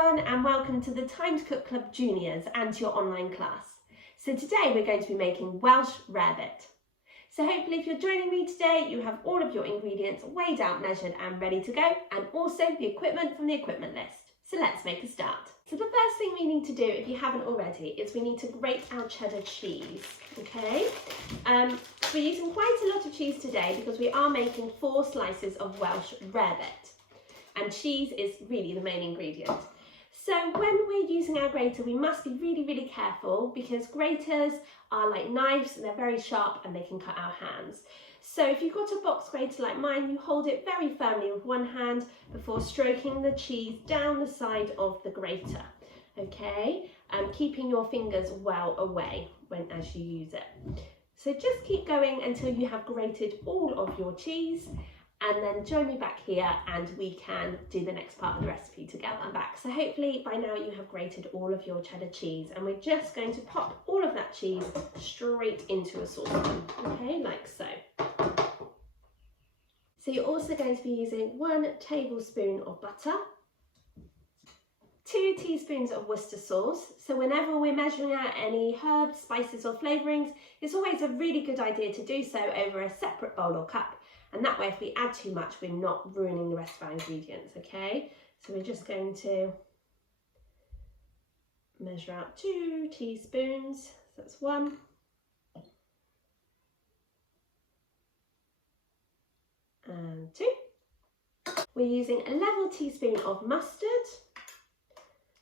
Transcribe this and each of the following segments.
everyone and welcome to the Time to Cook Club Juniors and to your online class. So today we're going to be making Welsh Rarebit. So hopefully if you're joining me today you have all of your ingredients weighed out, measured and ready to go, and also the equipment from the equipment list. So let's make a start. So the first thing we need to do, if you haven't already, is we need to grate our cheddar cheese, okay? We're using quite a lot of cheese today because we are making 4 slices of Welsh Rarebit. And cheese is really the main ingredient. So when we're using our grater, we must be really careful because graters are like knives and they're very sharp and they can cut our hands. So if you've got a box grater like mine, you hold it very firmly with one hand before stroking the cheese down the side of the grater, okay? Keeping your fingers well away as you use it. So just keep going until you have grated all of your cheese. And then join me back here and we can do the next part of the recipe together. I'm back. So hopefully by now you have grated all of your cheddar cheese, and we're just going to pop all of that cheese straight into a saucepan, okay, like so. So you're also going to be using 1 tablespoon of butter, 2 teaspoons of Worcester sauce. So whenever we're measuring out any herbs, spices or flavourings, it's always a really good idea to do so over a separate bowl or cup. And that way, if we add too much, we're not ruining the rest of our ingredients, okay? So we're just going to measure out 2 teaspoons. So that's 1. And 2. We're using a level teaspoon of mustard.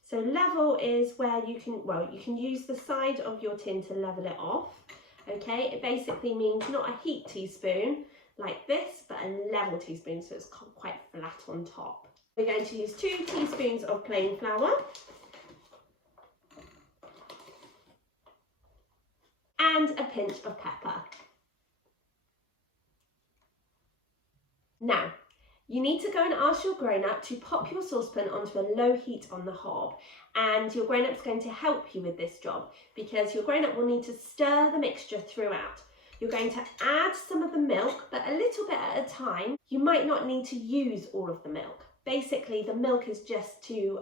So level is where you can use the side of your tin to level it off, okay? It basically means not a heat teaspoon, like this, but a level teaspoon, so it's quite flat on top. We're going to use 2 teaspoons of plain flour and a pinch of pepper. Now, you need to go and ask your grown-up to pop your saucepan onto a low heat on the hob, and your grown-up's going to help you with this job because your grown-up will need to stir the mixture throughout. You're going to add some of the milk, but a little bit at a time. You might not need to use all of the milk. Basically, the milk is just to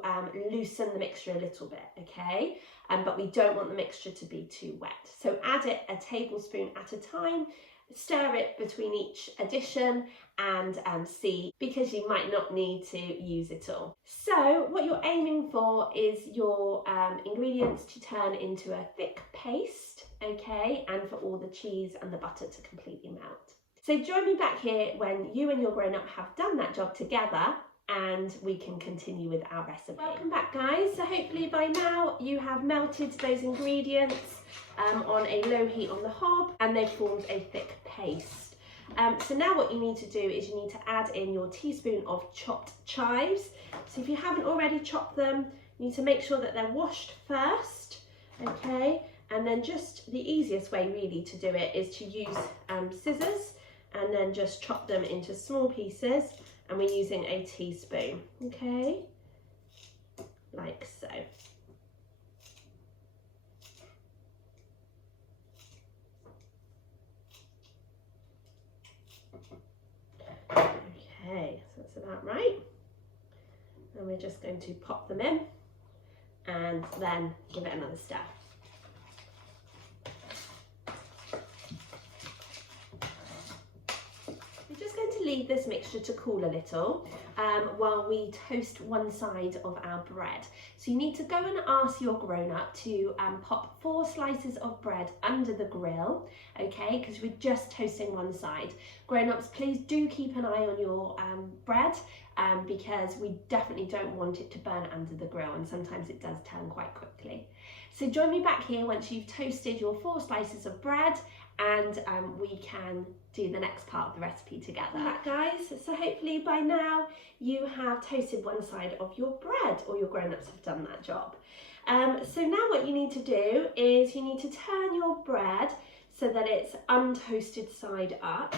loosen the mixture a little bit, okay? But we don't want the mixture to be too wet. So add it a tablespoon at a time. Stir it between each addition and see, because you might not need to use it all. So what you're aiming for is your ingredients to turn into a thick paste, okay, and for all the cheese and the butter to completely melt. So join me back here when you and your grown-up have done that job together and we can continue with our recipe. Welcome back, guys. So hopefully by now you have melted those ingredients on a low heat on the hob and they've formed a thick paste. So now what you need to do is you need to add in your teaspoon of chopped chives. So if you haven't already chopped them, you need to make sure that they're washed first, okay? And then just the easiest way really to do it is to use scissors and then just chop them into small pieces, and we're using a teaspoon, okay? Like so. Okay, so that's about right. And we're just going to pop them in and then give it another stir. We're just going to leave this mixture to cool a little while we toast one side of our bread. So you need to go and ask your grown-up to pop 4 slices of bread under the grill, okay, because we're just toasting one side. Grown-ups, please do keep an eye on your bread because we definitely don't want it to burn under the grill, and sometimes it does turn quite quickly. So join me back here once you've toasted your 4 slices of bread and we can do the next part of the recipe together. Right, guys, so hopefully by now you have toasted one side of your bread, or your grown-ups have done that job. So now what you need to do is you need to turn your bread so that it's untoasted side up,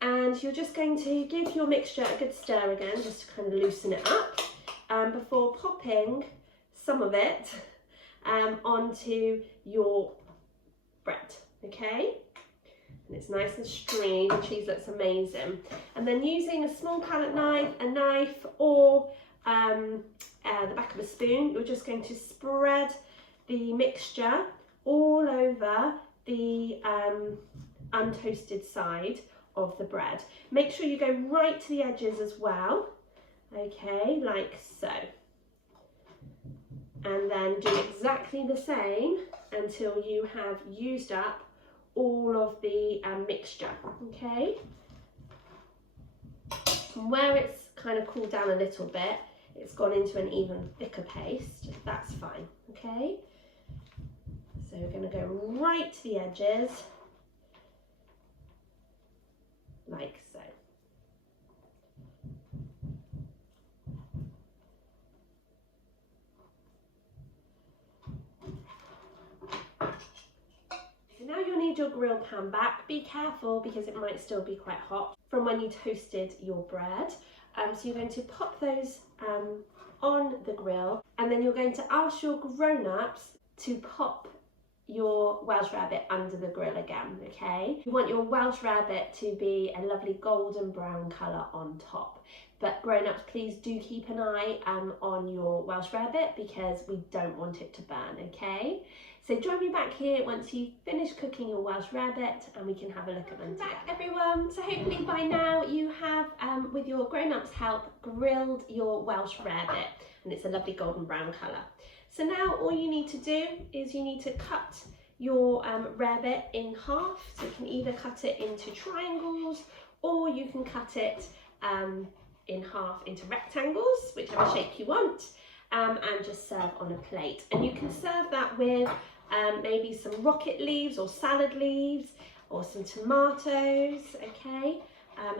and you're just going to give your mixture a good stir again just to kind of loosen it up before popping some of it onto your bread, okay? And it's nice and stringy, the cheese looks amazing. And then using a small palette knife, a knife, or the back of a spoon, you're just going to spread the mixture all over the untoasted side of the bread. Make sure you go right to the edges as well, okay, like so. And then do exactly the same until you have used up all of the mixture, okay? And where it's kind of cooled down a little bit, it's gone into an even thicker paste, that's fine, okay? So we're going to go right to the edges, like so. So now you'll need your grill pan back. Be careful because it might still be quite hot from when you toasted your bread. So you're going to pop those on the grill, and then you're going to ask your grown-ups to pop your Welsh Rarebit under the grill again, okay? You want your Welsh Rarebit to be a lovely golden brown colour on top. But grown-ups, please do keep an eye on your Welsh Rarebit because we don't want it to burn, okay? So join me back here once you've finished cooking your Welsh Rarebit and we can have a look at them together. Back everyone, so hopefully by now you have, with your grown-ups' help, grilled your Welsh Rarebit, and it's a lovely golden brown colour. So now all you need to do is you need to cut your rarebit in half. So you can either cut it into triangles or you can cut it in half into rectangles, whichever shape you want, and just serve on a plate. And you can serve that with maybe some rocket leaves or salad leaves or some tomatoes, okay,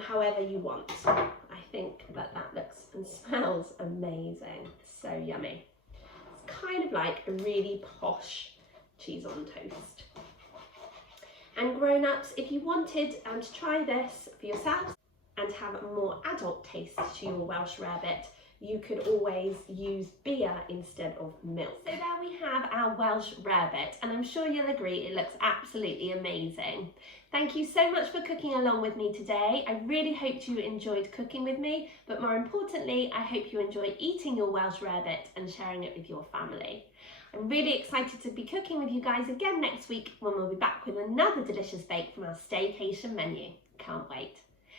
however you want. I think that looks and smells amazing, so yummy. Kind of like a really posh cheese on toast. And grown-ups, if you wanted to try this for yourselves and have a more adult taste to your Welsh Rarebit, you could always use beer instead of milk. So there we have our Welsh Rarebit, and I'm sure you'll agree it looks absolutely amazing. Thank you so much for cooking along with me today. I really hope you enjoyed cooking with me, but more importantly, I hope you enjoy eating your Welsh Rarebit and sharing it with your family. I'm really excited to be cooking with you guys again next week when we'll be back with another delicious bake from our staycation menu. Can't wait.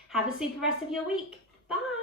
Have a super rest of your week. Bye.